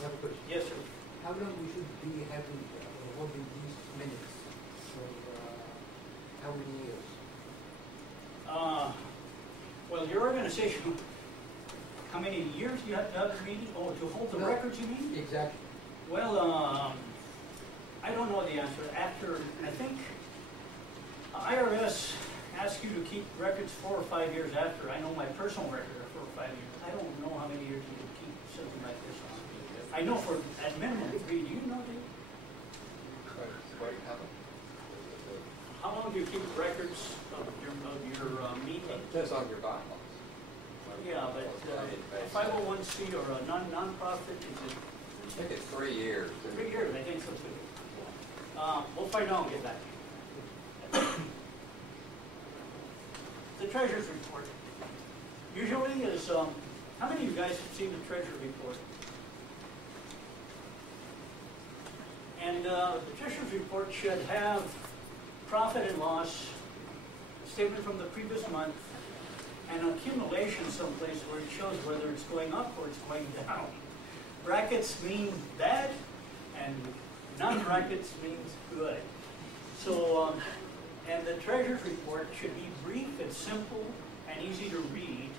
I have a question. Yes, sir. How long we should be having holding these minutes? For how many years? Well, your organization, how many years do you have to have a meeting? Oh, to hold the records, you mean? Exactly. Well, I don't know the answer. After, I think, IRS asks you to keep records 4 or 5 years after. I know my personal record are 4 or 5 years. I don't know how many years you can keep something like this on. I know for at minimum 3. Do you know, Dave? How long do you keep records of your meeting? Just on your bylaws. Yeah, but a 501c or a non-profit, is it? I think it's 3 years. 3 years, I think so too. We'll find out and get back to you. The treasurer's report. Usually is, how many of you guys have seen the treasurer's report? And the treasurer's report should have profit and loss, statement from the previous month, and accumulation someplace where it shows whether it's going up or it's going down. Brackets mean bad, and non-brackets means good. So, and the treasurer's report should be brief and simple and easy to read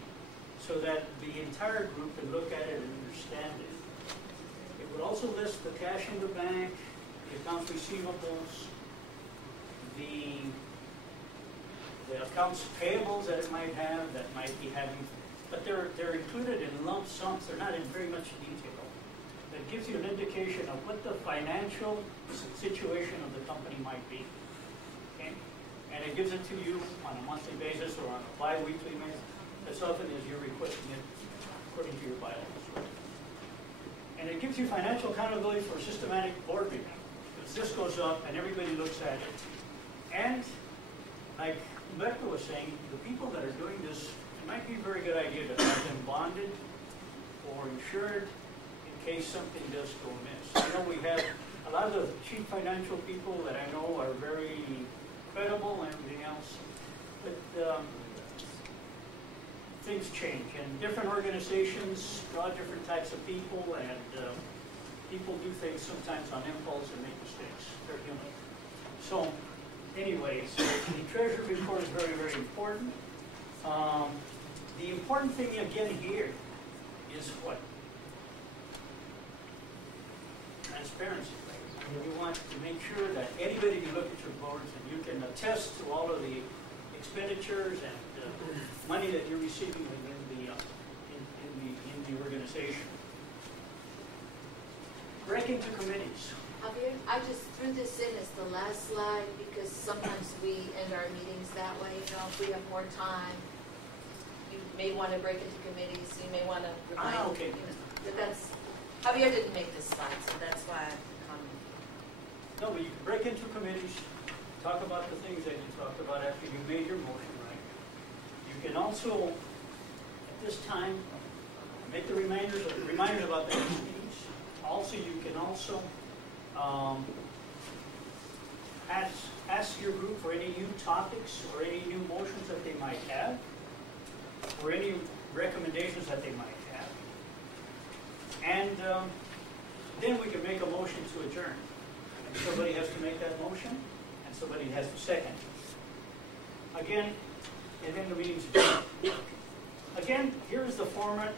so that the entire group can look at it and understand it. It would also list the cash in the bank, the accounts receivables, the accounts payables that it might have, that might be having, but they're included in lump sums. They're not in very much detail. That gives you an indication of what the financial situation of the company might be. Okay? And it gives it to you on a monthly basis or on a bi-weekly basis, as often as you're requesting it according to your bylaws. And it gives you financial accountability for a systematic board review. Because this goes up and everybody looks at it. And like Humberto was saying, the people that are doing this, it might be a very good idea to have them bonded or insured in case something does go amiss. I know we have a lot of the chief financial people that I know are very credible and everything else, but things change, and different organizations draw different types of people, and people do things sometimes on impulse and make mistakes. They're human. So, anyways, the treasury report is very, very important. The important thing again here is what? Transparency. You want to make sure that anybody can look at your boards and you can attest to all of the expenditures and money that you're receiving within in the organization. Break into committees. Javier, I just threw this in as the last slide because sometimes we end our meetings that way. You know, if we have more time, you may want to break into committees. You may want to remind. Okay. You know, but that's Javier didn't make this slide, so that's why I'm commenting. No, but you can break into committees. Talk about the things that you talked about after you made your motion, right? You can also, at this time, make the reminders about the next meetings. Also, you can also ask your group for any new topics or any new motions that they might have, or any recommendations that they might have. And then we can make a motion to adjourn. And somebody has to make that motion, and somebody has to second. Again, and then the meeting's adjourned. Again, here's the format.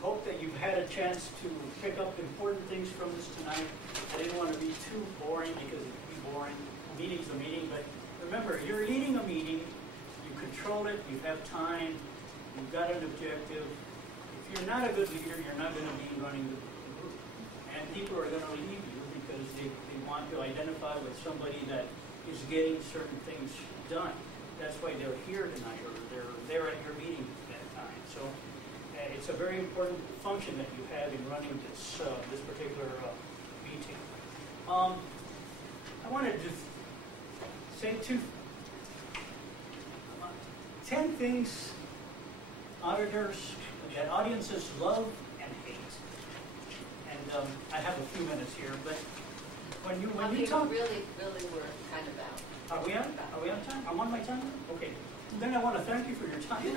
Hope that you've had a chance to pick up important things from this tonight. I didn't want to be too boring because it could be boring. A meeting's a meeting, but remember, you're leading a meeting. You control it. You have time. You've got an objective. If you're not a good leader, you're not going to be running the group. And people are going to leave you because they want to identify with somebody that is getting certain things done. That's why they're here tonight, or they're there at your meeting at that time. So it's a very important function that you have in running this this particular meeting. I wanted to say 10 things auditors that audiences love and hate. And I have a few minutes here, but when you talk, really, we're kind of out. Are we on time? I'm on my time? Okay. Then I want to thank you for your time. Could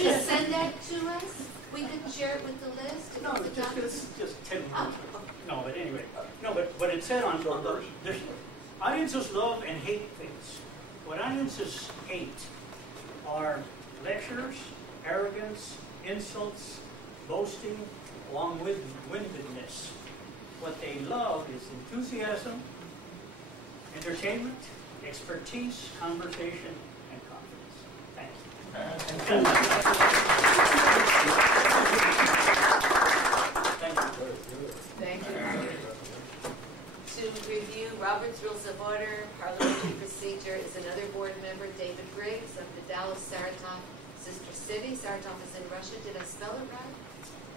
you send that to us? We could share it with the list. No, it's just 10 minutes. Oh. No, but anyway. No, but it said on the... Audiences love and hate things. What audiences hate are lectures, arrogance, insults, boasting, long-windedness. What they love is enthusiasm, entertainment, expertise, conversation, and confidence. Thank you. Thank you. Thank you. To review Robert's Rules of Order, Parliamentary Procedure is another board member, David Griggs, of the Dallas Saratov sister city. Saratov is in Russia. Did I spell it right?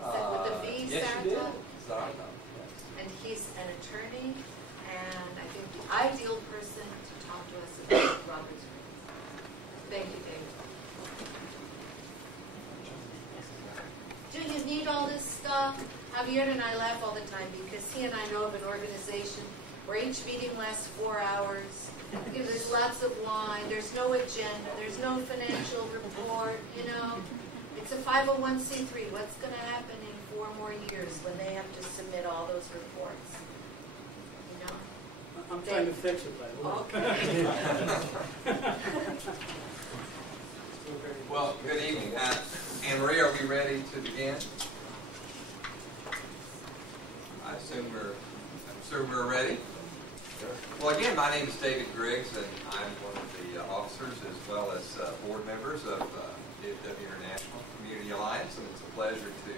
Is that with the V, yes, Saratov? you did. Saratov, yes. And he's an attorney, and I think the ideal person to talk to us about Robert's Rules. Thank you, David. Do you need all this stuff? Javier and I laugh all the time because he and I know of an organization where each meeting lasts 4 hours. You know, there's lots of wine. There's no agenda. There's no financial report. You know, it's a 501c3. What's going to happen in 4 more years when they have to submit all those reports? You know. I'm trying to fix it, by the way. Okay. Well, good evening. Anne-Marie, are we ready to begin? I assume we're ready. Well, again, my name is David Griggs, and I'm one of the officers as well as board members of DFW International Community Alliance, and it's a pleasure to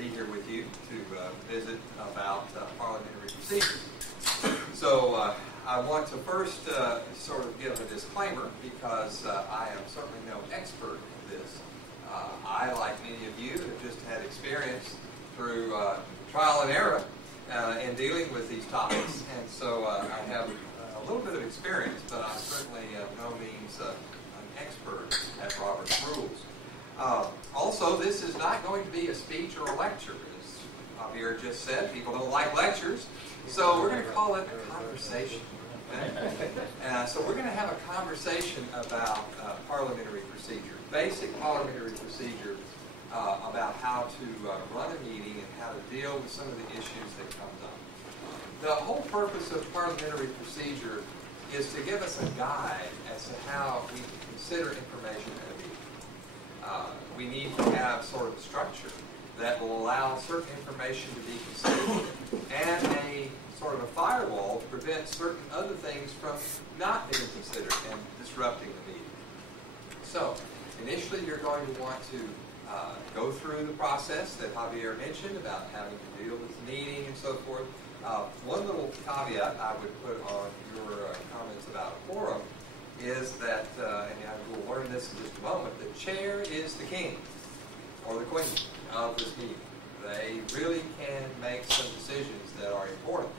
be here with you to visit about parliamentary procedure. So I want to first sort of give a disclaimer because I am certainly no expert in this. I, like many of you, have just had experience through trial and error in dealing with these topics, and so I have a little bit of experience, but I'm certainly no means an expert at Robert's Rules. Also, this is not going to be a speech or a lecture. As Javier just said, people don't like lectures, so we're going to call it a conversation. Okay? So we're going to have a conversation about parliamentary procedure, basic parliamentary procedure about how to run a meeting and how to deal with some of the issues that come up. The whole purpose of parliamentary procedure is to give us a guide as to how we can consider information at a meeting. We need to have sort of a structure that will allow certain information to be considered and a sort of a firewall to prevent certain other things from not being considered and disrupting the meeting. So, initially you're going to want to go through the process that Javier mentioned about having to deal with the meeting and so forth. One little caveat I would put on your comments about a quorum is that, and we'll learn this in just a moment, the chair is the king or the queen of this meeting. They really can make some decisions that are important.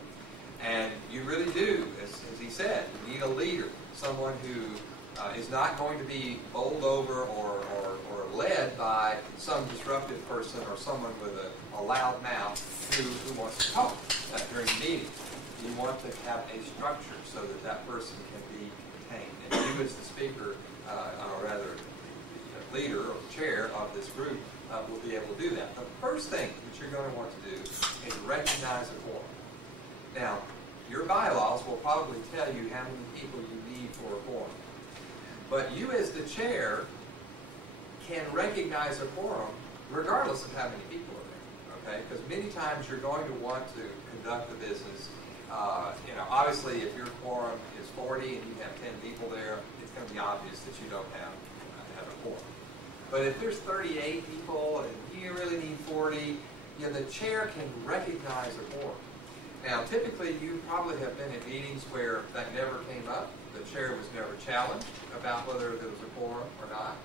And you really do, as he said, you need a leader, someone who is not going to be bowled over or led by some disruptive person or someone with a loud mouth who wants to talk during the meeting. You want to have a structure so that that person can be contained. And you as the speaker, or rather the leader or the chair of this group, will be able to do that. The first thing that you're going to want to do is recognize a quorum. Now, your bylaws will probably tell you how many people you need for a quorum. But you as the chair can recognize a quorum regardless of how many people are there, okay? Because many times you're going to want to conduct the business. Obviously if your quorum is 40 and you have 10 people there, it's going to be obvious that you don't have a quorum. But if there's 38 people and you really need 40, the chair can recognize a quorum. Now, typically, you probably have been at meetings where that never came up. The chair was never challenged about whether there was a quorum or not.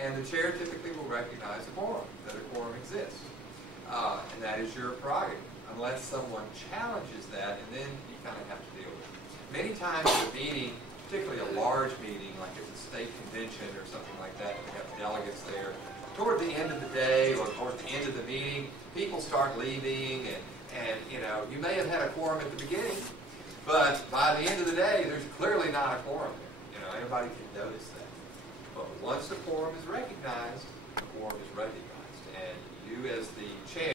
And the chair typically will recognize a quorum, that a quorum exists. And that is your prerogative, unless someone challenges that, and then you kind of have to deal with it. Many times at a meeting, particularly a large meeting, like it's a state convention or something like that, we have delegates there, toward the end of the day or toward the end of the meeting, people start leaving, and you may have had a quorum at the beginning, but by the end of the day, there's clearly not a quorum there. Not everybody can notice that. But once the quorum is recognized, the quorum is recognized. And you as the chair